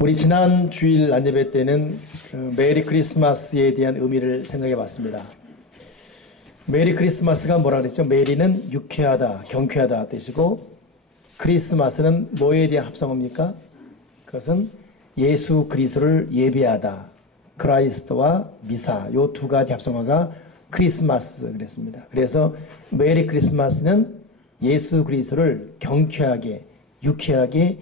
우리 지난 주일 안예배 때는 메리 크리스마스에 대한 의미를 생각해 봤습니다. 메리 크리스마스가 뭐라 그랬죠? 메리는 유쾌하다, 경쾌하다 뜻이고, 크리스마스는 뭐에 대한 합성어입니까? 그것은 예수 그리스도를 예배하다. 크라이스트와 미사, 요 두 가지 합성어가 크리스마스 그랬습니다. 그래서 메리 크리스마스는 예수 그리스도를 경쾌하게, 유쾌하게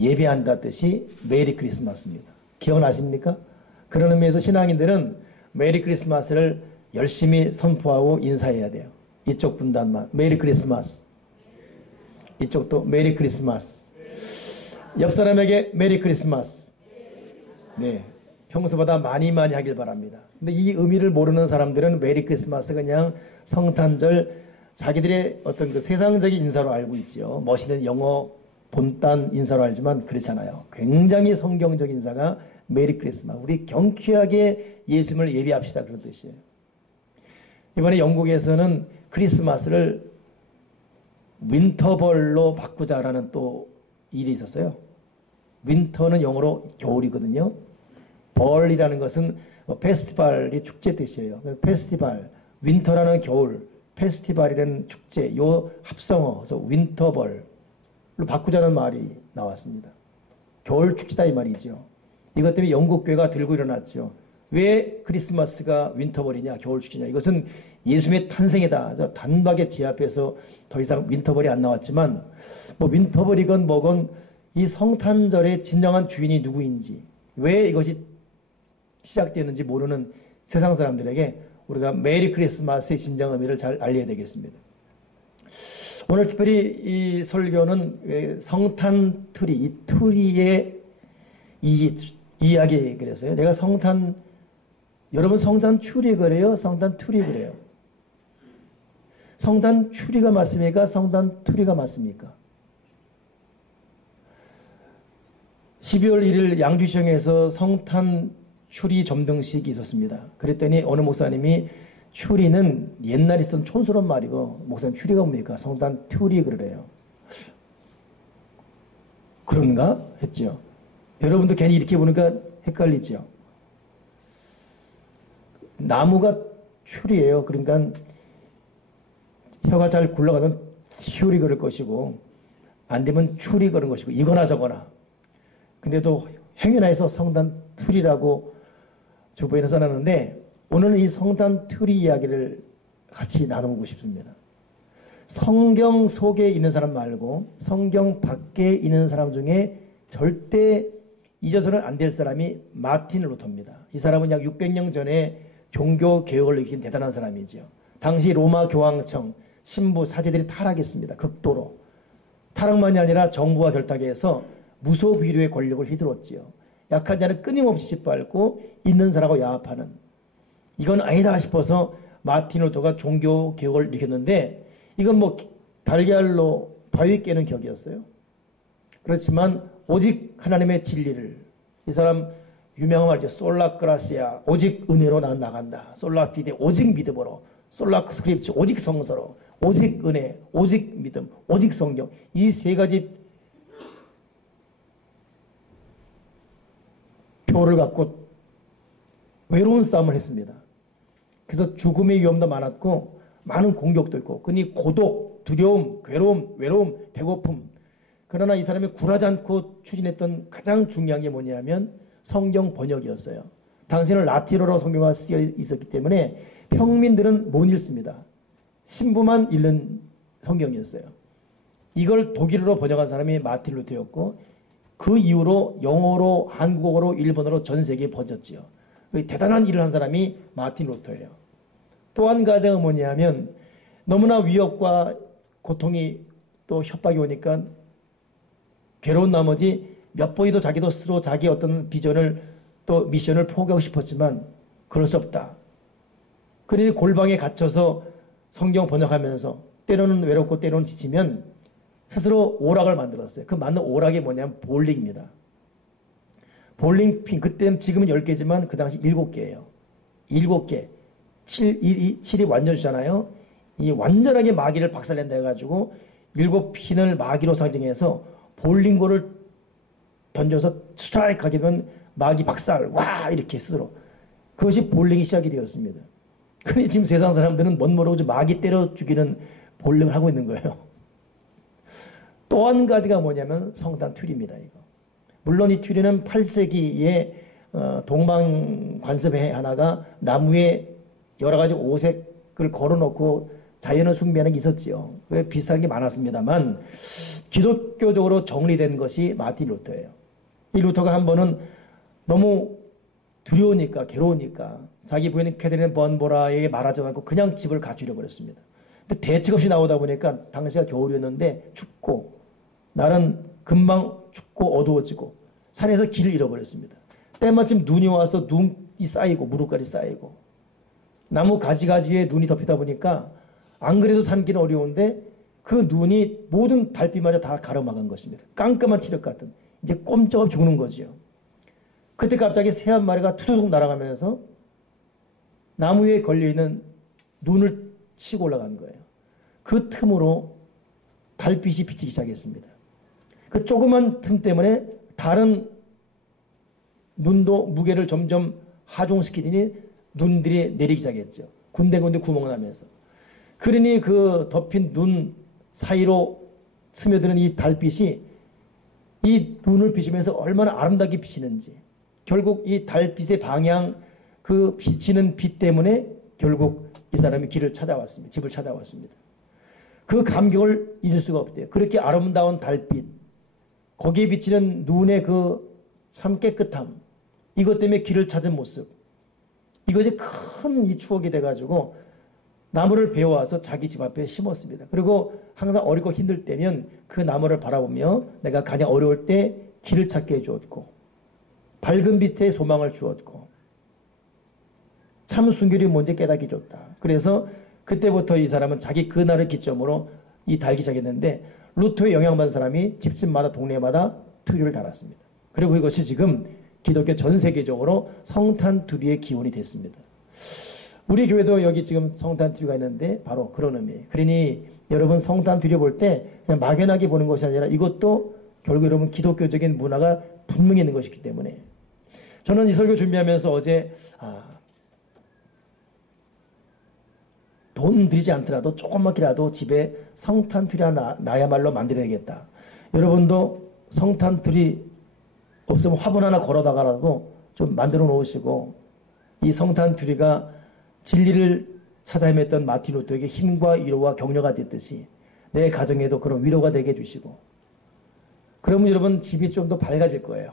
예배한다 뜻이 메리 크리스마스입니다. 기억나십니까? 그런 의미에서 신앙인들은 메리 크리스마스를 열심히 선포하고 인사해야 돼요. 이쪽 분단만 메리 크리스마스, 이쪽도 메리 크리스마스. 옆 사람에게 메리 크리스마스. 네, 평소보다 많이 하길 바랍니다. 근데 이 의미를 모르는 사람들은 메리 크리스마스 그냥 성탄절 자기들의 어떤 그 세상적인 인사로 알고 있지요. 멋있는 영어 본딴 인사로 알지만 그렇지 않아요. 굉장히 성경적 인사가 메리 크리스마스. 우리 경쾌하게 예수님을 예배합시다 그런 뜻이에요. 이번에 영국에서는 크리스마스를 윈터벌로 바꾸자라는 또 일이 있었어요. 윈터는 영어로 겨울이거든요. 벌이라는 것은 페스티벌이 축제 뜻이에요. 페스티벌, 윈터라는 겨울, 페스티벌이라는 축제, 요 합성어, 그래서 윈터벌로 바꾸자는 말이 나왔습니다. 겨울 축제다 이 말이죠. 이것 때문에 영국 교회가 들고 일어났죠. 왜 크리스마스가 윈터벌이냐, 겨울 축제냐. 이것은 예수님의 탄생이다. 단박에 제 앞에서 더 이상 윈터벌이 안 나왔지만, 뭐 윈터벌이건 뭐건 이 성탄절의 진정한 주인이 누구인지, 왜 이것이 시작되는지 모르는 세상 사람들에게 우리가 메리 크리스마스의 진정 의미를 잘 알려야 되겠습니다. 오늘 특별히 이 설교는 성탄 트리, 이 트리의 이야기 그랬어요. 내가 여러분 성탄 추리 그래요? 성탄 트리 그래요? 성탄 추리가 맞습니까? 성탄 트리가 맞습니까? 12월 1일 양주시청에서 성탄 추리 점등식이 있었습니다. 그랬더니 어느 목사님이 추리는 옛날에 쓴 촌스러운 말이고, 목사님 추리가 뭡니까? 성탄 트리 그러래요. 그런가? 했죠. 여러분도 괜히 이렇게 보니까 헷갈리죠. 나무가 추리예요. 그러니까 혀가 잘 굴러가면 추리 그럴 것이고, 안 되면 추리 그런 것이고, 이거나 저거나. 근데도 행여나해서 성탄 트리라고 주보에는 써놨는데, 오늘은 이 성탄 트리 이야기를 같이 나누고 싶습니다. 성경 속에 있는 사람 말고 성경 밖에 있는 사람 중에 절대 잊어서는 안 될 사람이 마틴 루터입니다. 이 사람은 약 600년 전에 종교 개혁을 일으킨 대단한 사람이죠. 당시 로마 교황청 신부 사제들이 타락했습니다. 극도로. 타락만이 아니라 정부와 결탁해서 무소비료의 권력을 휘둘렀지요. 약한 자는 끊임없이 짓밟고 있는 사람하고 야합하는, 이건 아니다 싶어서 마틴 루터가 종교 개혁을 일으켰는데, 이건 뭐 달걀로 바위 깨는 격이었어요. 그렇지만 오직 하나님의 진리를, 이 사람 유명한 말이죠. 솔라 그라시아, 오직 은혜로 난 나간다. 솔라 피데, 오직 믿음으로. 솔라 스크립트, 오직 성서로. 오직 은혜, 오직 믿음, 오직 성경. 이 세 가지 표를 갖고 외로운 싸움을 했습니다. 그래서 죽음의 위험도 많았고 많은 공격도 있고, 그니 고독, 두려움, 괴로움, 외로움, 배고픔. 그러나 이 사람이 굴하지 않고 추진했던 가장 중요한 게 뭐냐면 성경 번역이었어요. 당시에는 라틴어로 성경가 쓰여 있었기 때문에 평민들은 못 읽습니다. 신부만 읽는 성경이었어요. 이걸 독일어로 번역한 사람이 마틴 루터였고, 그 이후로 영어로, 한국어로, 일본어로 전 세계에 퍼졌지요. 대단한 일을 한 사람이 마틴 루터예요. 또 한 가지가 뭐냐면, 너무나 위협과 고통이 또 협박이 오니까 괴로운 나머지 몇 번이도 자기도 스스로 자기 어떤 비전을 또 미션을 포기하고 싶었지만 그럴 수 없다. 그러니 골방에 갇혀서 성경 번역하면서 때로는 외롭고 때로는 지치면 스스로 오락을 만들었어요. 그 맞는 오락이 뭐냐면 볼링입니다. 볼링핀, 그때는 지금은 10개지만 그 당시 7개예요. 7개. 7이 완전수잖아요. 이 완전하게 마귀를 박살낸다 해가지고 7핀을 마귀로 상징해서 볼링고를 던져서 스트라이크 하게 되면 마귀 박살, 와! 이렇게 스스로. 그것이 볼링이 시작이 되었습니다. 그런데 지금 세상 사람들은 멋 모르고 마귀 때려 죽이는 볼링을 하고 있는 거예요. 또 한 가지가 뭐냐면 성탄 튜리입니다, 이거. 물론 이 튜리는 8세기에 동방 관습회 하나가 나무에 여러 가지 오색을 걸어놓고 자연을 숭배하는 게 있었지요. 비슷한 게 많았습니다만 기독교적으로 정리된 것이 마틴 루터예요. 이 루터가 한 번은 너무 두려우니까 괴로우니까 자기 부인 캐드린 번보라에게 말하지 않고 그냥 집을 가주려 버렸습니다. 근데 대책 없이 나오다 보니까 당시가 겨울이었는데 춥고 날은 금방 춥고 어두워지고 산에서 길을 잃어버렸습니다. 때마침 눈이 와서 눈이 쌓이고 무릎까지 쌓이고 나무 가지가지에 눈이 덮이다 보니까 안 그래도 산길은 어려운데 그 눈이 모든 달빛마저 다 가로막은 것입니다. 깜깜한 칠흑 같은. 이제 꼼짝없이 죽는 거지요. 그때 갑자기 새 한 마리가 투두둑 날아가면서 나무 위에 걸려있는 눈을 치고 올라간 거예요. 그 틈으로 달빛이 비치기 시작했습니다. 그 조그만 틈 때문에 다른 눈도 무게를 점점 하중시키더니 눈들이 내리기 시작했죠. 군데군데 구멍을 나면서. 그러니 그 덮인 눈 사이로 스며드는 이 달빛이 이 눈을 비추면서 얼마나 아름답게 비치는지, 결국 이 달빛의 방향, 그 비치는 빛 때문에 결국 이 사람이 길을 찾아왔습니다. 집을 찾아왔습니다. 그 감격을 잊을 수가 없대요. 그렇게 아름다운 달빛, 거기에 비치는 눈의 그 참 깨끗함, 이것 때문에 길을 찾은 모습, 이것이 큰 이 추억이 돼가지고 나무를 베어와서 자기 집 앞에 심었습니다. 그리고 항상 어렵고 힘들 때면 그 나무를 바라보며 내가 가장 어려울 때 길을 찾게 해주었고 밝은 빛에 소망을 주었고 참 순결이 뭔지 깨닫게 해줬다. 그래서 그때부터 이 사람은 자기 그날을 기점으로 이 달기 시작했는데 루터에 영향받은 사람이 집집마다 동네마다 튜리를 달았습니다. 그리고 이것이 지금 기독교 전 세계적으로 성탄 튜리의 기원이 됐습니다. 우리 교회도 여기 지금 성탄 튜리가 있는데 바로 그런 의미예요. 그러니 여러분 성탄 튜리 볼 때 그냥 막연하게 보는 것이 아니라 이것도 결국 여러분 기독교적인 문화가 분명히 있는 것이기 때문에 저는 이 설교 준비하면서 어제 돈 들이지 않더라도 조그맣게라도 집에 성탄 튜리 하나 나야말로 만들어야겠다. 여러분도 성탄 튜리 없으면 화분 하나 걸어다가라도 좀 만들어 놓으시고 이 성탄 튜리가 진리를 찾아 헤맸던 마틴 루터에게 힘과 위로와 격려가 됐듯이 내 가정에도 그런 위로가 되게 해주시고 그러면 여러분 집이 좀 더 밝아질 거예요.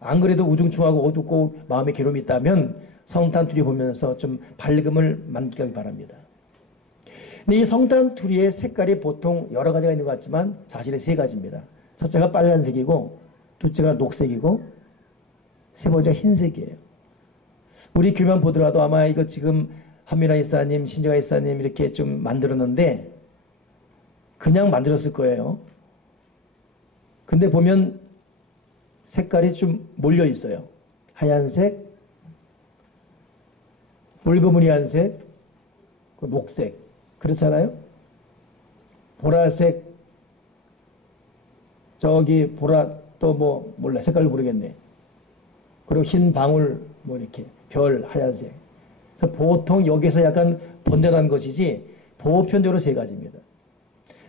안 그래도 우중충하고 어둡고 마음에 괴로움이 있다면 성탄 튜리 보면서 좀 밝음을 만끽하기 바랍니다. 근데 이 성탄 튜리의 색깔이 보통 여러 가지가 있는 것 같지만 사실은 세 가지입니다. 첫째가 빨간색이고 둘째가 녹색이고 세 번째가 흰색이에요. 우리 교회만 보더라도 아마 이거 지금 한미라 이사님, 신정아 이사님 이렇게 좀 만들었는데 그냥 만들었을 거예요. 근데 보면 색깔이 좀 몰려 있어요. 하얀색, 물그무리한색, 녹색. 그렇잖아요? 보라색, 저기 보라 또 뭐 몰라 색깔을 모르겠네. 그리고 흰 방울 뭐 이렇게 별 하얀색. 보통 여기서 약간 번전한 것이지 보편적으로 세 가지입니다.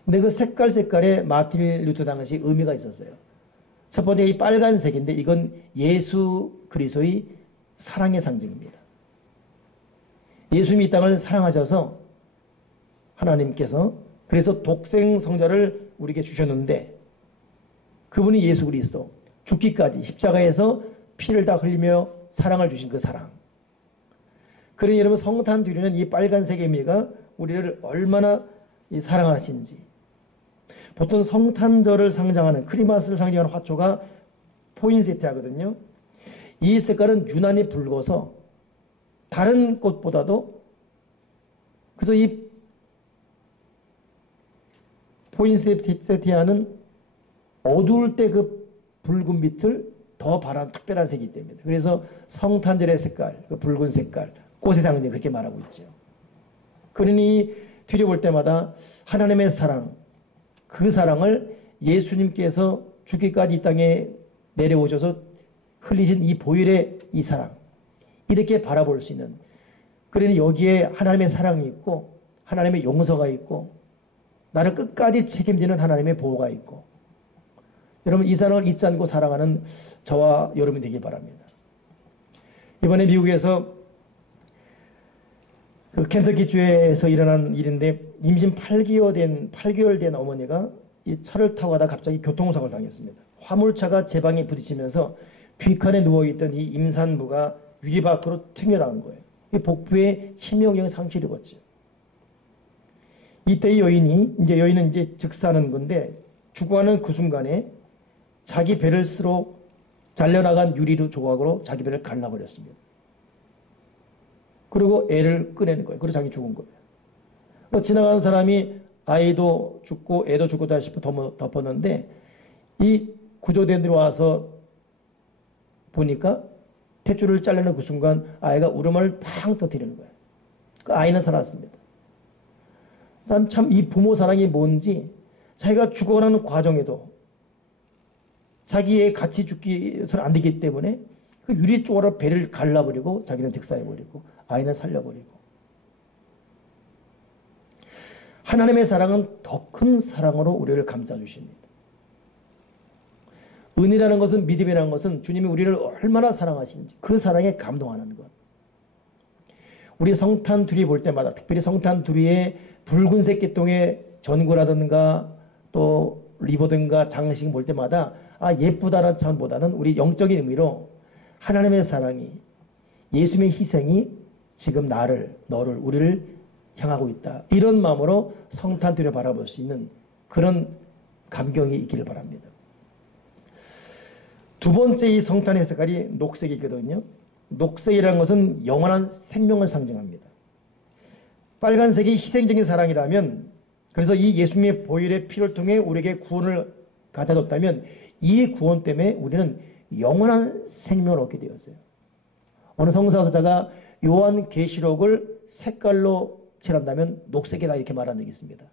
근데 그 색깔에 마틴 루터 당시 의미가 있었어요. 첫 번째 이 빨간색인데 이건 예수 그리스도의 사랑의 상징입니다. 예수님이 이 땅을 사랑하셔서 하나님께서 그래서 독생 성자를 우리에게 주셨는데 그분이 예수 그리스도 죽기까지 십자가에서 피를 다 흘리며 사랑을 주신 그 사랑. 그러니 여러분 성탄 튜리는 이 빨간색의 의미가 우리를 얼마나 사랑하시는지. 보통 성탄절을 상징하는 크리스마스를 상징하는 화초가 포인세티아거든요. 이 색깔은 유난히 붉어서 다른 꽃보다도 그래서 이 포인세티아는 어두울 때 그 붉은 빛을 더 바란 특별한 색이기 때문에 그래서 성탄절의 색깔, 그 붉은 색깔, 꽃의 상징 그렇게 말하고 있죠. 그러니 튜리 볼 때마다 하나님의 사랑, 그 사랑을 예수님께서 죽기까지 이 땅에 내려오셔서 흘리신 이 보혈의 이 사랑, 이렇게 바라볼 수 있는, 그러니 여기에 하나님의 사랑이 있고 하나님의 용서가 있고 나를 끝까지 책임지는 하나님의 보호가 있고, 여러분 이 사랑을 잊지 않고 사랑하는 저와 여러분이 되기 바랍니다. 이번에 미국에서 그 켄터키 주에서 일어난 일인데, 임신 8개월 된 어머니가 이 차를 타고 가다 갑자기 교통사고를 당했습니다. 화물차가 제 방에 부딪히면서 뒷칸에 누워있던 이 임산부가 유리 밖으로 튕겨나온 거예요. 이 복부에 치명적인 상처를 입었죠. 이때 여인은 이제 즉사하는 건데, 죽어가는 그 순간에 자기 배를 쓸어 잘려나간 유리 조각으로 자기 배를 갈라버렸습니다. 그리고 애를 꺼내는 거예요. 그리고 자기 죽은 거예요. 지나가는 사람이 아이도 죽고 애도 죽고다 싶어 덮었는데, 이 구조대원들이 와서 보니까 탯줄을 자르는 그 순간 아이가 울음을 팡 터뜨리는 거예요. 그 아이는 살았습니다. 참 이 부모 사랑이 뭔지, 자기가 죽어가는 과정에도 자기의 같이 죽기서는 안 되기 때문에 그 유리 쪽으로 배를 갈라버리고 자기는 즉사해버리고 아이는 살려버리고. 하나님의 사랑은 더 큰 사랑으로 우리를 감싸주십니다. 은혜라는 것은, 믿음이라는 것은 주님이 우리를 얼마나 사랑하시는지 그 사랑에 감동하는 것. 우리 성탄 두리 볼 때마다, 특별히 성탄 두리의 붉은색 계통의 전구라든가 또 리보든가 장식 볼 때마다 예쁘다는 차원보다는 우리 영적인 의미로 하나님의 사랑이, 예수님의 희생이 지금 너를, 우리를 향하고 있다, 이런 마음으로 성탄 두리를 바라볼 수 있는 그런 감격이 있기를 바랍니다. 두 번째 이 성탄의 색깔이 녹색이거든요. 녹색이라는 것은 영원한 생명을 상징합니다. 빨간색이 희생적인 사랑이라면, 그래서 이 예수님의 보혈의 피를 통해 우리에게 구원을 가져줬다면, 이 구원 때문에 우리는 영원한 생명을 얻게 되었어요. 어느 성서학자가 요한계시록을 색깔로 칠한다면 녹색이다 이렇게 말한 적이 있습니다.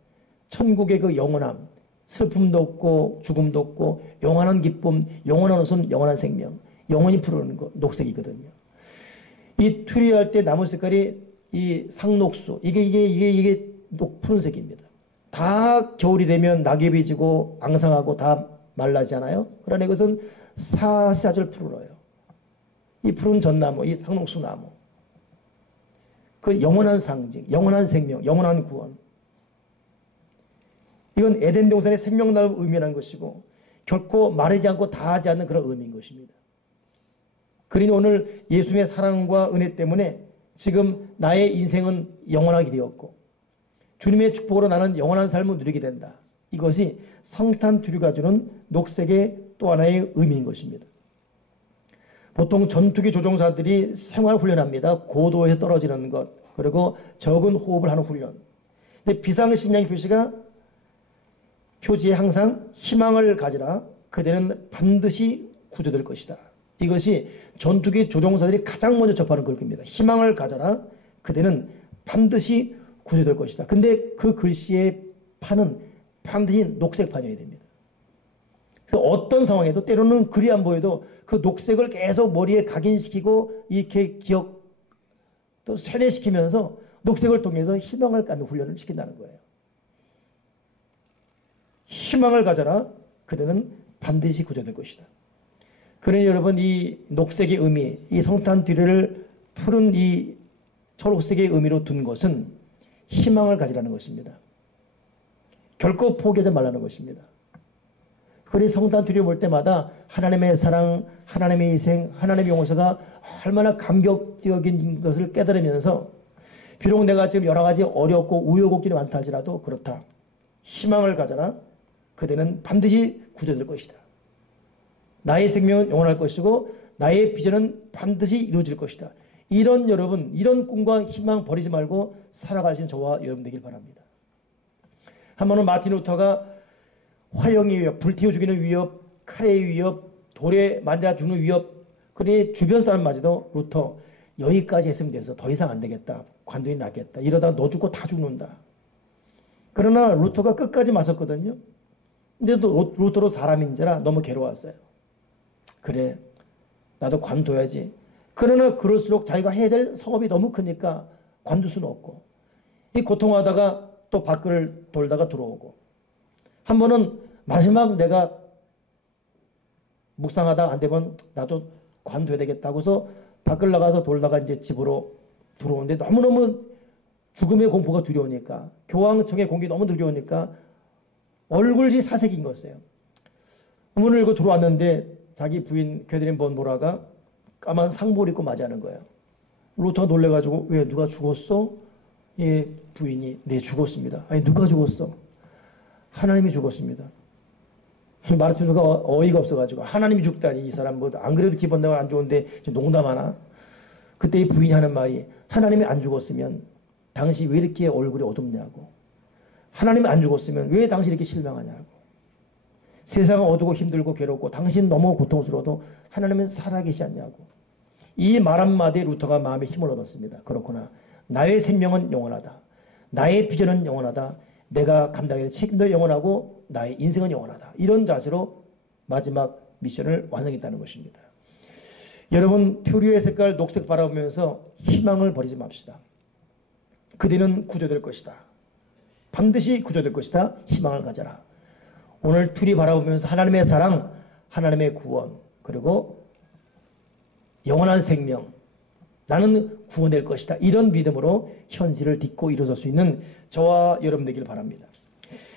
천국의 그 영원함, 슬픔도 없고 죽음도 없고 영원한 기쁨, 영원한 웃음, 영원한 생명, 영원히 푸르는 것, 녹색이거든요. 이 투리할 때 나무 색깔이 이 상록수, 이게 푸른색입니다. 다 겨울이 되면 낙엽이 지고 앙상하고 다 말라지잖아요. 그러나 이것은 사시사절 푸르러요. 이 푸른 전나무, 이 상록수 나무, 그 영원한 상징, 영원한 생명, 영원한 구원. 이건 에덴 동산의 생명나무 의미라는 것이고, 결코 마르지 않고 다하지 않는 그런 의미인 것입니다. 그러니 오늘 예수님의 사랑과 은혜 때문에 지금 나의 인생은 영원하게 되었고, 주님의 축복으로 나는 영원한 삶을 누리게 된다. 이것이 성탄 두류가 주는 녹색의 또 하나의 의미인 것입니다. 보통 전투기 조종사들이 생활 훈련합니다. 고도에서 떨어지는 것, 그리고 적은 호흡을 하는 훈련. 근데 비상식량의 표지에 항상 희망을 가지라, 그대는 반드시 구조될 것이다. 이것이 전투기 조종사들이 가장 먼저 접하는 글귀입니다. 희망을 가져라, 그대는 반드시 구조될 것이다. 근데 그 글씨의 판은 반드시 녹색 판이어야 됩니다. 그래서 어떤 상황에도 때로는 글이 안 보여도 그 녹색을 계속 머리에 각인시키고 이렇게 기억 또 세뇌시키면서 녹색을 통해서 희망을 갖는 훈련을 시킨다는 거예요. 희망을 가져라, 그대는 반드시 구조될 것이다. 그러니 여러분, 이 녹색의 의미, 이 성탄 뒤를 푸른 이 초록색의 의미로 둔 것은 희망을 가지라는 것입니다. 결코 포기하지 말라는 것입니다. 그러니 성탄 뒤를 볼 때마다 하나님의 사랑, 하나님의 희생, 하나님의 용서가 얼마나 감격적인 것을 깨달으면서, 비록 내가 지금 여러 가지 어렵고 우여곡절이 많다 할지라도 그렇다. 희망을 가져라. 그대는 반드시 구조될 것이다. 나의 생명은 영원할 것이고 나의 비전은 반드시 이루어질 것이다. 이런 여러분, 이런 꿈과 희망 버리지 말고 살아가시는 저와 여러분 되길 바랍니다. 한 번은 마틴 루터가 화형의 위협, 불태워 죽이는 위협, 칼의 위협, 돌에 만져 죽는 위협, 그러니 주변 사람마저도 루터 여기까지 했으면 돼서 더 이상 안 되겠다. 관둔이 나겠다. 이러다 너 죽고 다 죽는다. 그러나 루터가 끝까지 맞섰거든요. 근데 또 루터로 사람인지라 너무 괴로웠어요. 그래, 나도 관둬야지. 그러나 그럴수록 자기가 해야 될 성업이 너무 크니까 관둘 수는 없고, 이 고통하다가 또 밖을 돌다가 들어오고, 한 번은 마지막 내가 묵상하다 안 되면 나도 관둬야 되겠다고 해서 밖을 나가서 돌다가 이제 집으로 들어오는데 너무너무 죽음의 공포가 두려우니까, 교황청의 공기 너무 두려우니까 얼굴이 사색인 거였어요. 문을 열고 들어왔는데 자기 부인 캐드린 본 보라가 까만 상복을 입고 맞이하는 거예요. 루터가 놀래가지고 왜 누가 죽었어? 예, 부인이 네 죽었습니다. 아니 누가 죽었어? 하나님이 죽었습니다. 마르틴루가 어이가 없어가지고 하나님이 죽다니 이 사람 뭐 안 그래도 기분 내가 안 좋은데 농담하나? 그때 이 부인이 하는 말이 하나님이 안 죽었으면 당신 왜 이렇게 얼굴이 어둡냐고. 하나님이 안 죽었으면 왜 당신 이렇게 실망하냐고. 세상은 어두고 힘들고 괴롭고 당신 너무 고통스러워도 하나님은 살아계시 않냐고. 이 말 한마디에 루터가 마음에 힘을 얻었습니다. 그렇구나. 나의 생명은 영원하다. 나의 비전은 영원하다. 내가 감당해야 될 책임도 영원하고 나의 인생은 영원하다. 이런 자세로 마지막 미션을 완성했다는 것입니다. 여러분, 튜리의 색깔 녹색 바라보면서 희망을 버리지 맙시다. 그대는 구조될 것이다. 반드시 구조될 것이다. 희망을 가져라. 오늘 튜리 바라보면서 하나님의 사랑, 하나님의 구원, 그리고 영원한 생명, 나는 구원될 것이다. 이런 믿음으로 현실을 딛고 일어설 수 있는 저와 여러분 되길 바랍니다.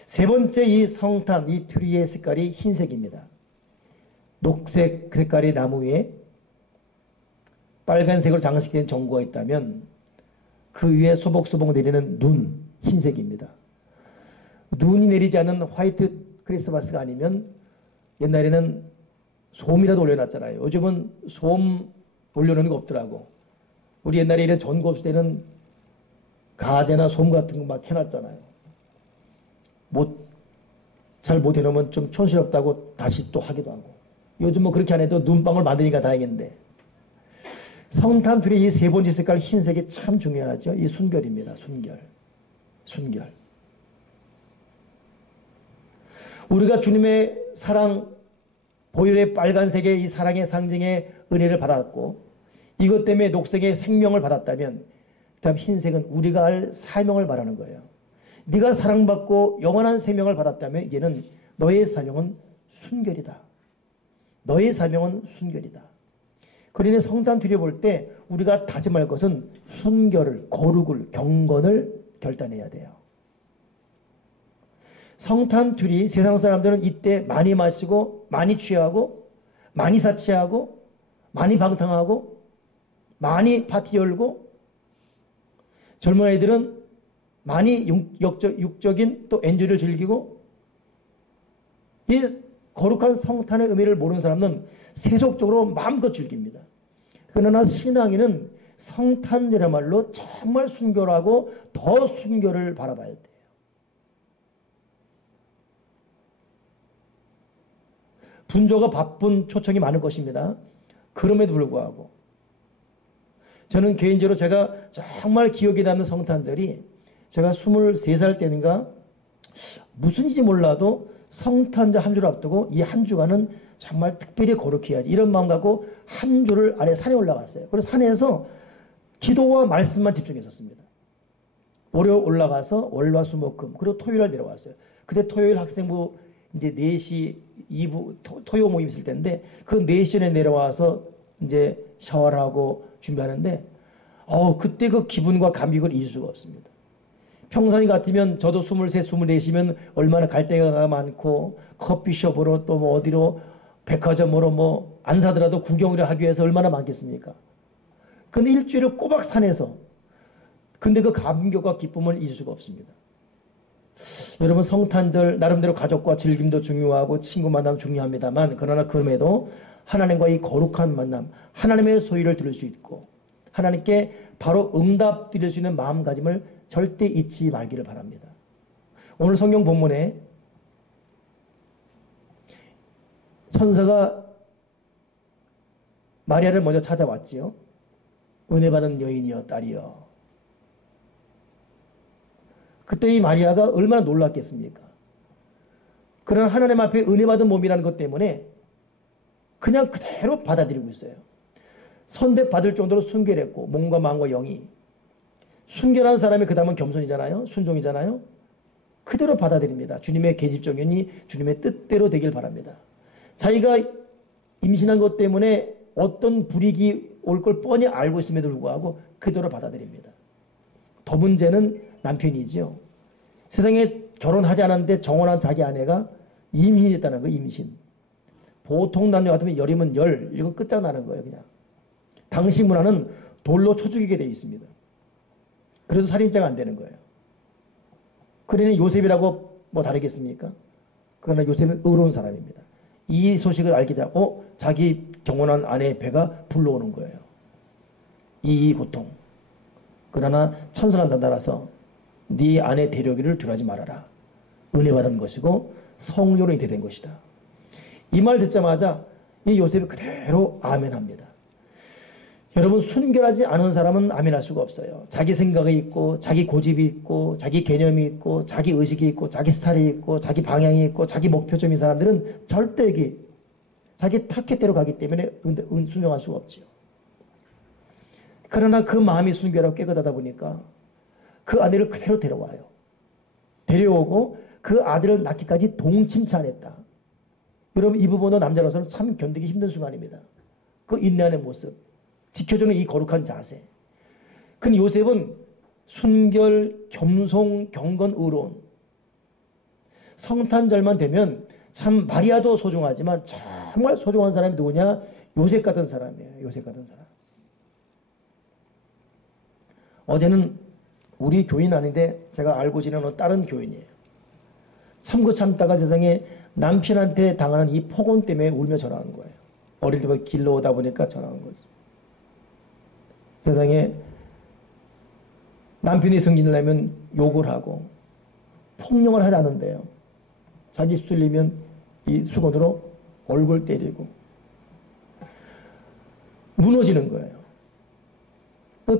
세 번째, 이 성탄, 이 튜리의 색깔이 흰색입니다. 녹색 색깔의 나무 위에 빨간색으로 장식된 전구가 있다면 그 위에 소복소복 내리는 눈, 흰색입니다. 눈이 내리지 않는 화이트 크리스마스가 아니면 옛날에는 솜이라도 올려놨잖아요. 요즘은 솜 올려놓는 거 없더라고. 우리 옛날에 이런 전구 없을 때는 가재나 솜 같은 거 막 해놨잖아요. 잘 못 해놓으면 좀 촌스럽다고 다시 또 하기도 하고. 요즘 뭐 그렇게 안 해도 눈방울 만드니까 다행인데. 성탄 둘의 이 세 번째 색깔 흰색이 참 중요하죠. 이 순결입니다. 순결. 우리가 주님의 사랑, 보혈의 빨간색의 이 사랑의 상징의 은혜를 받았고 이것 때문에 녹색의 생명을 받았다면 그다음 흰색은 우리가 할 사명을 말하는 거예요. 네가 사랑받고 영원한 생명을 받았다면 이제는 너의 사명은 순결이다. 너의 사명은 순결이다. 그러니 성탄 뒤에 볼 때 우리가 다짐할 것은 순결을, 거룩을, 경건을 결단해야 돼요. 성탄 툴이 세상 사람들은 이때 많이 마시고 많이 취하고 많이 사치하고 많이 방탕하고 많이 파티 열고 젊은 아이들은 많이 육적인 또 엔조이를 즐기고 이 거룩한 성탄의 의미를 모르는 사람은 세속적으로 마음껏 즐깁니다. 그러나 신앙인은 성탄절야말로 정말 순결하고 더 순결을 바라봐야 돼요. 분조가 바쁜 초청이 많을 것입니다. 그럼에도 불구하고 저는 개인적으로 제가 정말 기억에 남는 성탄절이 제가 23살 때인가 무슨인지 몰라도 성탄절 한 주를 앞두고 이 한 주간은 정말 특별히 거룩해야지 이런 마음 갖고 한 주를 아래 산에 올라갔어요. 그래서 산에서 기도와 말씀만 집중했었습니다. 월요 올라가서 월화수목금 그리고 토요일 내려왔어요. 그때 토요일 학생부 이제 4시 2부 토요 모임 있을 텐데 그 4시에 내려와서 이제 샤워를 하고 준비하는데 그때 그 기분과 감격을 잊을 수가 없습니다. 평상시 같으면 저도 23, 24시면 얼마나 갈 데가 많고 커피숍으로 또 뭐 어디로 백화점으로 뭐 안 사더라도 구경을 하기 위해서 얼마나 많겠습니까? 근데 일주일을 꼬박 산에서 근데 그 감격과 기쁨을 잊을 수가 없습니다. 여러분 성탄절 나름대로 가족과 즐김도 중요하고 친구 만남 중요합니다만 그러나 그럼에도 하나님과의 거룩한 만남 하나님의 소리를 들을 수 있고 하나님께 바로 응답 드릴 수 있는 마음가짐을 절대 잊지 말기를 바랍니다. 오늘 성경 본문에 천사가 마리아를 먼저 찾아왔지요. 은혜 받은 여인이여 딸이여. 그때 이 마리아가 얼마나 놀랐겠습니까? 그러나 하나님 앞에 은혜 받은 몸이라는 것 때문에 그냥 그대로 받아들이고 있어요. 선대받을 정도로 순결했고 몸과 마음과 영이. 순결한 사람이 그 다음은 겸손이잖아요. 순종이잖아요. 그대로 받아들입니다. 주님의 계집종연이 주님의 뜻대로 되길 바랍니다. 자기가 임신한 것 때문에 어떤 불이익이 올 걸 뻔히 알고 있음에도 불구하고 그대로 받아들입니다. 더 문제는 남편이죠. 세상에 결혼하지 않았는데 정혼한 자기 아내가 임신했다는 거예요. 임신. 보통 남녀 같으면 열이면 열, 이거 끝장나는 거예요. 그냥. 당시 문화는 돌로 쳐 죽이게 되어 있습니다. 그래도 살인죄가 안 되는 거예요. 그러니 요셉이라고 뭐 다르겠습니까? 그러나 요셉은 의로운 사람입니다. 이 소식을 알게 되고 자기 경혼한 아내의 배가 불러오는 거예요. 이 고통. 그러나 천사가 나타나서 네 아내 데려오기를 두려워하지 말아라. 은혜 받은 것이고 성령으로 잉태된 것이다. 이 말 듣자마자 이 요셉이 그대로 아멘합니다. 여러분, 순결하지 않은 사람은 아멘할 수가 없어요. 자기 생각이 있고 자기 고집이 있고 자기 개념이 있고 자기 의식이 있고 자기 스타일이 있고 자기 방향이 있고 자기 목표점인 사람들은 절대 자기 타켓대로 가기 때문에 순종할 수가 없지요. 그러나 그 마음이 순결하고 깨끗하다 보니까 그 아내를 그대로 데려와요. 데려오고 그 아들을 낳기까지 동침찬했다. 여러분, 이 부분은 남자로서는 참 견디기 힘든 순간입니다. 그 인내하는 모습, 지켜주는 이 거룩한 자세. 근데 요셉은 순결, 겸손, 경건, 의로운. 성탄절만 되면 참 마리아도 소중하지만 정말 소중한 사람이 누구냐? 요셉 같은 사람이에요. 요셉 같은 사람. 어제는 우리 교인 아닌데 제가 알고 지내는 다른 교인이에요. 참고 참다가 세상에 남편한테 당하는 이 폭언 때문에 울며 전화하는 거예요. 어릴 때부터 길러 오다 보니까 전화한 거죠. 세상에 남편이 승진을 하면 욕을 하고 폭력을 하지 않는데요. 자기 수틀리면 이 수건으로 얼굴 때리고 무너지는 거예요.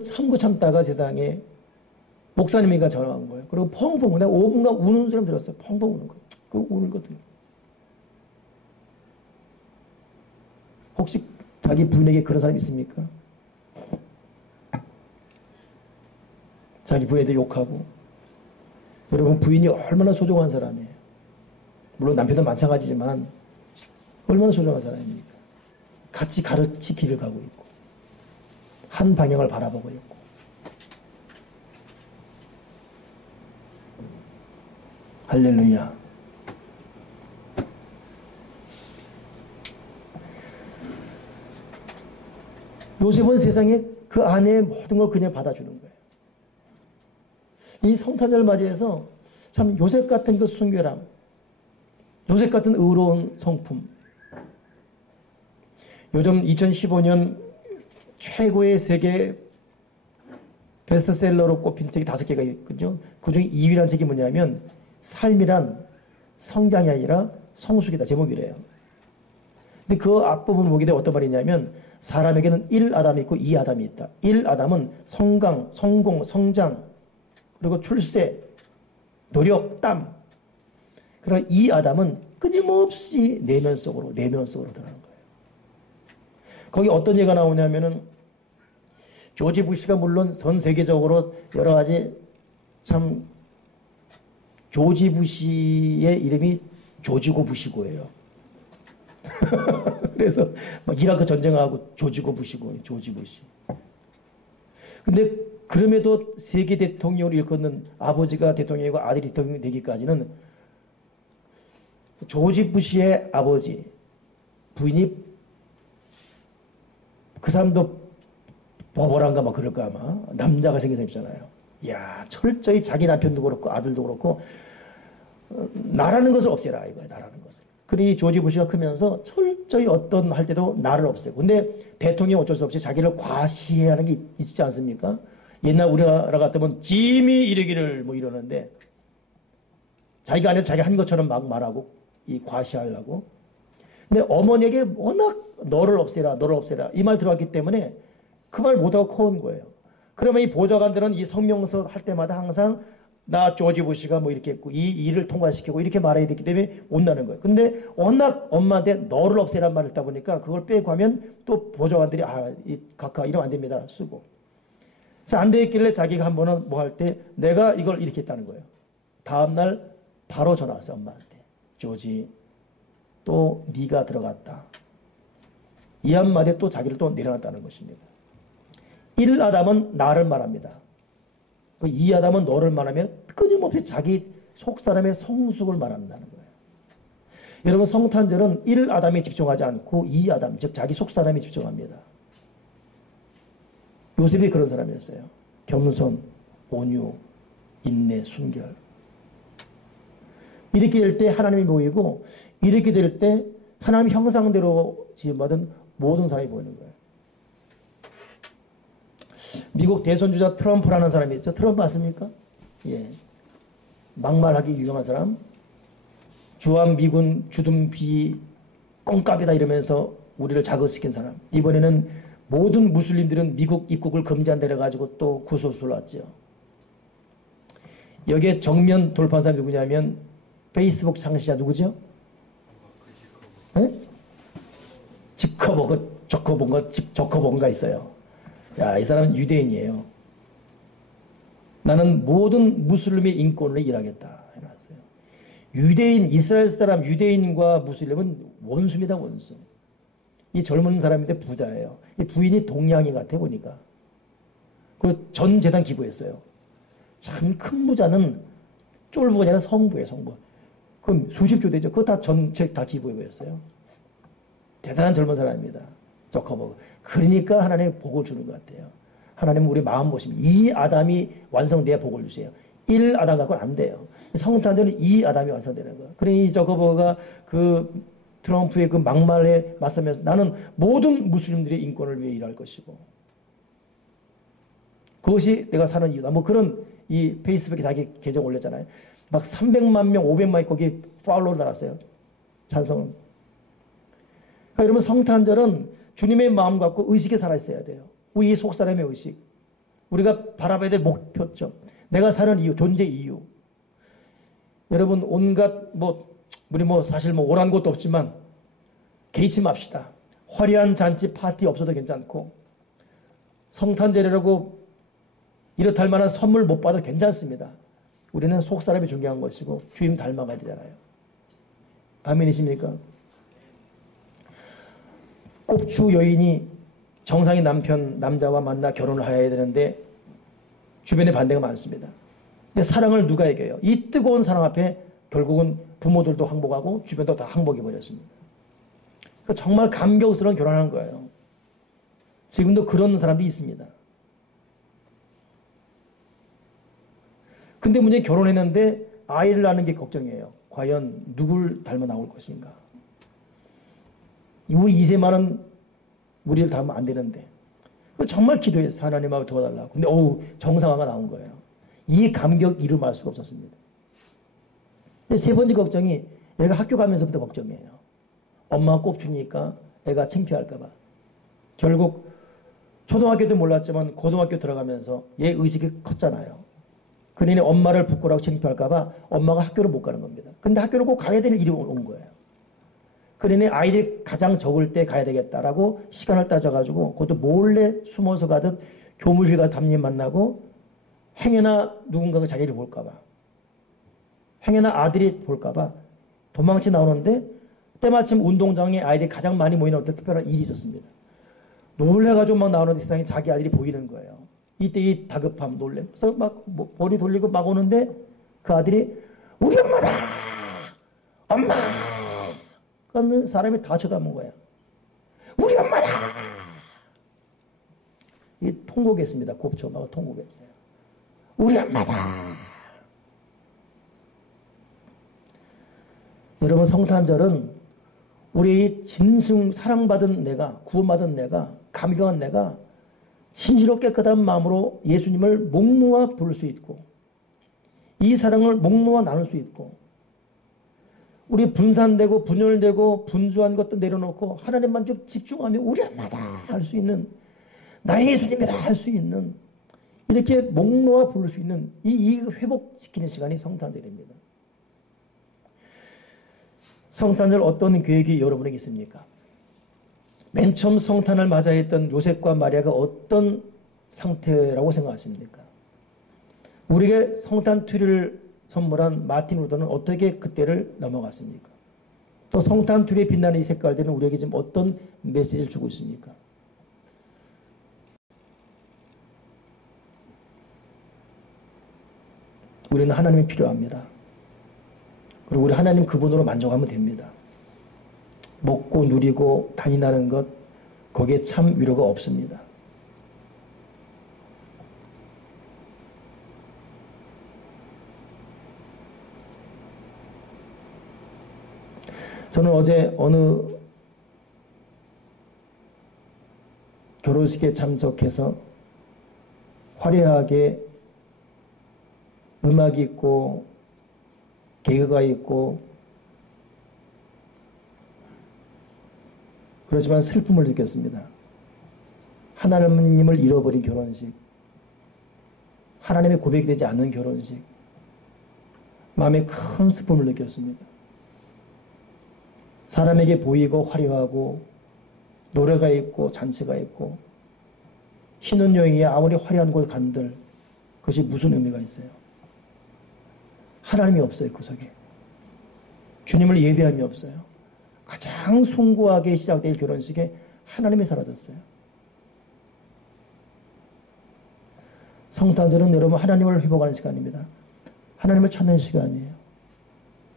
참고 참다가 세상에 목사님이가 전화한 거예요. 그리고 펑펑 내가 5분간 우는 소리 들었어요. 펑펑 우는 거예요. 그 우는 것들. 혹시 자기 부인에게 그런 사람 있습니까? 자기 부인에게 욕하고. 여러분, 부인이 얼마나 소중한 사람이에요. 물론 남편도 마찬가지지만 얼마나 소중한 사람입니까? 같이 가르치 길을 가고 있고 한 방향을 바라보고 있고. 할렐루야. 요셉은 세상에 그 아내의 모든 걸 그냥 받아주는 거예요. 이 성탄절 맞이해서 참 요셉 같은 그 순결함, 요셉 같은 의로운 성품. 요즘 2015년 최고의 세계 베스트셀러로 꼽힌 책이 5개가 있거든요. 그중에 2위라는 책이 뭐냐면 삶이란 성장이 아니라 성숙이다. 제목이래요. 근데 그 앞부분 보게 되면 어떤 말이냐면 사람에게는 1아담이 있고 2아담이 있다. 1아담은 성강, 성공, 성장, 그리고 출세, 노력, 땀. 그러나 2아담은 끊임없이 내면 속으로 들어가는 거예요. 거기 어떤 얘기가 나오냐면은 조지 부시가 물론 전 세계적으로 여러 가지 참 조지 부시의 이름이 조지고 부시고예요. 그래서 막 이라크 전쟁하고 조지고 부시고 조지 부시. 근데 그럼에도 세계 대통령을 일컫는 아버지가 대통령이고 아들이 대통령이 되기까지는 조지 부시의 아버지 부인이 그 사람도 버버란가 막 그럴까 아마 남자가 생긴 사람이잖아요. 이야, 철저히 자기 남편도 그렇고 아들도 그렇고 나라는 것을 없애라 이거예요. 나라는 것을. 그러니 조지 부시가 크면서 철저히 어떤 할 때도 나를 없애고. 근데 대통령이 어쩔 수 없이 자기를 과시하는 게 있지 않습니까? 옛날 우리나라 같으면 짐이 이르기를 뭐 이러는데 자기가 아니라 자기 한 것처럼 막 말하고 이 과시하려고. 근데 어머니에게 워낙 너를 없애라 이 말 들어왔기 때문에 그 말 못하고 커온 거예요. 그러면 이 보좌관들은 이 성명서 할 때마다 항상 나 조지 부시가 뭐 이렇게 했고 이 일을 통과시키고 이렇게 말해야 되기 때문에 온다는 거예요. 근데 워낙 엄마한테 너를 없애란 말을 했다 보니까 그걸 빼고 하면 또 보좌관들이 각하 이러면 안 됩니다. 쓰고. 그래서 안 되겠길래 자기가 한 번은 뭐 할 때 내가 이걸 이렇게 했다는 거예요. 다음날 바로 전화 왔어요. 엄마한테. 조지 또 네가 들어갔다. 이 한마디에 또 자기를 또 내려놨다는 것입니다. 1아담은 나를 말합니다. 그 2아담은 너를 말하며 끊임없이 자기 속사람의 성숙을 말한다는 거예요. 여러분 성탄절은 1아담에 집중하지 않고 2아담 즉 자기 속사람에 집중합니다. 요셉이 그런 사람이었어요. 겸손, 온유, 인내, 순결. 이렇게 될 때 하나님이 보이고 이렇게 될 때 하나님 형상대로 지음받은 모든 사람이 보이는 거예요. 미국 대선주자 트럼프라는 사람이 있죠. 트럼프 맞습니까? 예. 막말하기 유명한 사람. 주한 미군 주둔비 껌값이다 이러면서 우리를 자극시킨 사람. 이번에는 모든 무슬림들은 미국 입국을 금지한다 해가지고 또 구설수를 왔죠. 여기에 정면 돌파한 사람이 누구냐면 페이스북 창시자 누구죠? 네? 저커버가 있어요. 야, 이 사람은 유대인이에요. 나는 모든 무슬림의 인권을 일하겠다 해놨어요. 유대인, 이스라엘 사람 유대인과 무슬림은 원수입니다. 원수. 이 젊은 사람인데 부자예요. 이 부인이 동양인 같아 보니까. 그리고 전 재산 기부했어요. 참 큰 부자는 쫄부가 아니라 성부예요. 성부. 그럼 수십조 되죠. 그거 다 전체 다 기부해버렸어요. 대단한 젊은 사람입니다. 저커버그. 그러니까 하나님이 복을 주는 것 같아요. 하나님은 우리 마음 보시면 2아담이 완성돼야 복을 주세요. 1아담 갖고는 안 돼요. 성탄절은 2아담이 완성되는 거예요. 그러니 이 저커버가 그 트럼프의 그 막말에 맞서면서 나는 모든 무슬림들의 인권을 위해 일할 것이고 그것이 내가 사는 이유다. 뭐 그런 이 페이스북에 자기 계정 올렸잖아요. 막 300만 명, 500만 거기 팔로우를 달았어요. 찬성은. 그러니까 여러분 성탄절은 주님의 마음 갖고 의식에 살아있어야 돼요. 우리 속사람의 의식. 우리가 바라봐야 될 목표점. 내가 사는 이유, 존재 이유. 여러분 온갖 우리 사실 오란 것도 없지만 개의치 맙시다. 화려한 잔치 파티 없어도 괜찮고 성탄절이라고 이렇다 할 만한 선물 못 받아도 괜찮습니다. 우리는 속사람이 중요한 것이고 주님 닮아가야 되잖아요. 아멘이십니까? 꼽추 여인이 정상인 남자와 만나 결혼을 해야 되는데 주변에 반대가 많습니다. 근데 사랑을 누가 이겨요? 이 뜨거운 사랑 앞에 결국은 부모들도 항복하고 주변도 다 항복해버렸습니다. 그러니까 정말 감격스러운 결혼하는 거예요. 지금도 그런 사람도 있습니다. 근데 문제는 결혼했는데 아이를 낳는 게 걱정이에요. 과연 누굴 닮아 나올 것인가? 우리 이세만은 우리를 닮으면 안 되는데. 정말 기도했어. 하나님 앞에 도와달라고. 근데 정상화가 나온 거예요. 이 감격 이름할 수가 없었습니다. 세 번째 걱정이 애가 학교 가면서부터 걱정이에요. 엄마가 꼭 주니까 애가 창피할까 봐. 결국 초등학교도 몰랐지만 고등학교 들어가면서 얘 의식이 컸잖아요. 그러니 엄마를 부끄러워 창피할까 봐 엄마가 학교를 못 가는 겁니다. 근데 학교를 꼭 가야 될 일이 온 거예요. 그러니 아이들이 가장 적을 때 가야 되겠다라고 시간을 따져가지고 그것도 몰래 숨어서 가듯 교무실 가서 담임 만나고 행여나 누군가가 자기를 볼까 봐. 행여나 아들이 볼까 봐 도망치 나오는데 때마침 운동장에 아이들이 가장 많이 모이는 어떤 특별한 일이 있었습니다. 놀래가지고 막 나오는데 세상에 자기 아들이 보이는 거예요. 이때 이 다급함, 놀램. 그래서 막 머리 돌리고 막 오는데 그 아들이 우리 엄마다! 엄마! 그러니까 사람이 다 쳐다본 거야. 우리 엄마다! 이 통곡했습니다. 곱쳐마가 통곡했어요. 우리 엄마다! 여러분 성탄절은 우리의 진승 사랑받은 내가 구원받은 내가 감격한 내가 진실로 깨끗한 마음으로 예수님을 목 놓아 부를 수 있고 이 사랑을 목 놓아 나눌 수 있고 우리 분산되고 분열되고 분주한 것도 내려놓고 하나님만 좀 집중하며 우리 엄마다 할 수 있는 나의 예수님이다 할 수 있는 이렇게 목 놓아 부를 수 있는 이 회복시키는 시간이 성탄절입니다. 성탄절 어떤 계획이 여러분에게 있습니까? 맨 처음 성탄을 맞이했던 요셉과 마리아가 어떤 상태라고 생각하십니까? 우리에게 성탄 트리를 선물한 마틴 루더는 어떻게 그때를 넘어갔습니까? 또 성탄 트리에 빛나는 이 색깔들은 우리에게 지금 어떤 메시지를 주고 있습니까? 우리는 하나님이 필요합니다. 그리고 우리 하나님 그분으로 만족하면 됩니다. 먹고 누리고 다니는 것, 거기에 참 위로가 없습니다. 저는 어제 어느 결혼식에 참석해서 화려하게 음악이 있고 개그가 있고 그렇지만 슬픔을 느꼈습니다. 하나님을 잃어버린 결혼식, 하나님의 고백이 되지 않는 결혼식, 마음에 큰 슬픔을 느꼈습니다. 사람에게 보이고 화려하고 노래가 있고 잔치가 있고 신혼여행에 아무리 화려한 곳 간들 그것이 무슨 의미가 있어요? 하나님이 없어요. 그 속에 주님을 예배함이 없어요. 가장 숭고하게 시작될 결혼식에 하나님이 사라졌어요. 성탄절은 여러분 하나님을 회복하는 시간입니다. 하나님을 찾는 시간이에요.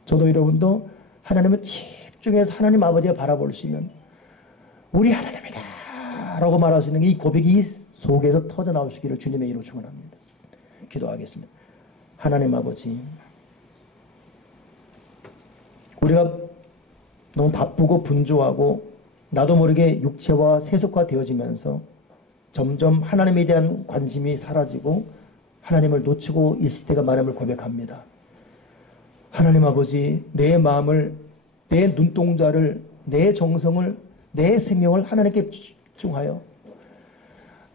저도 여러분도 하나님을 집중해서 하나님 아버지를 바라볼 수 있는 우리 하나님이다 라고 말할 수 있는 이 고백이 속에서 터져나오시기를 주님의 이름으로 축원합니다. 기도하겠습니다. 하나님 아버지, 우리가 너무 바쁘고 분주하고 나도 모르게 육체와 세속화되어지면서 점점 하나님에 대한 관심이 사라지고 하나님을 놓치고 이 시대가 말함을 고백합니다. 하나님 아버지, 내 마음을, 내 눈동자를, 내 정성을, 내 생명을 하나님께 집중하여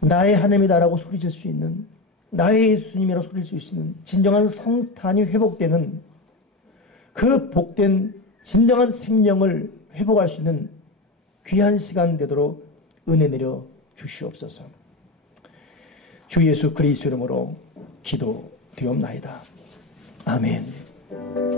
나의 하나님이다라고 소리칠 수 있는, 나의 예수님이라고 소리칠 수 있는 진정한 성탄이 회복되는 그 복된 진정한 생명을 회복할 수 있는 귀한 시간 되도록 은혜 내려 주시옵소서. 주 예수 그리스도 이름으로 기도드리옵나이다. 아멘.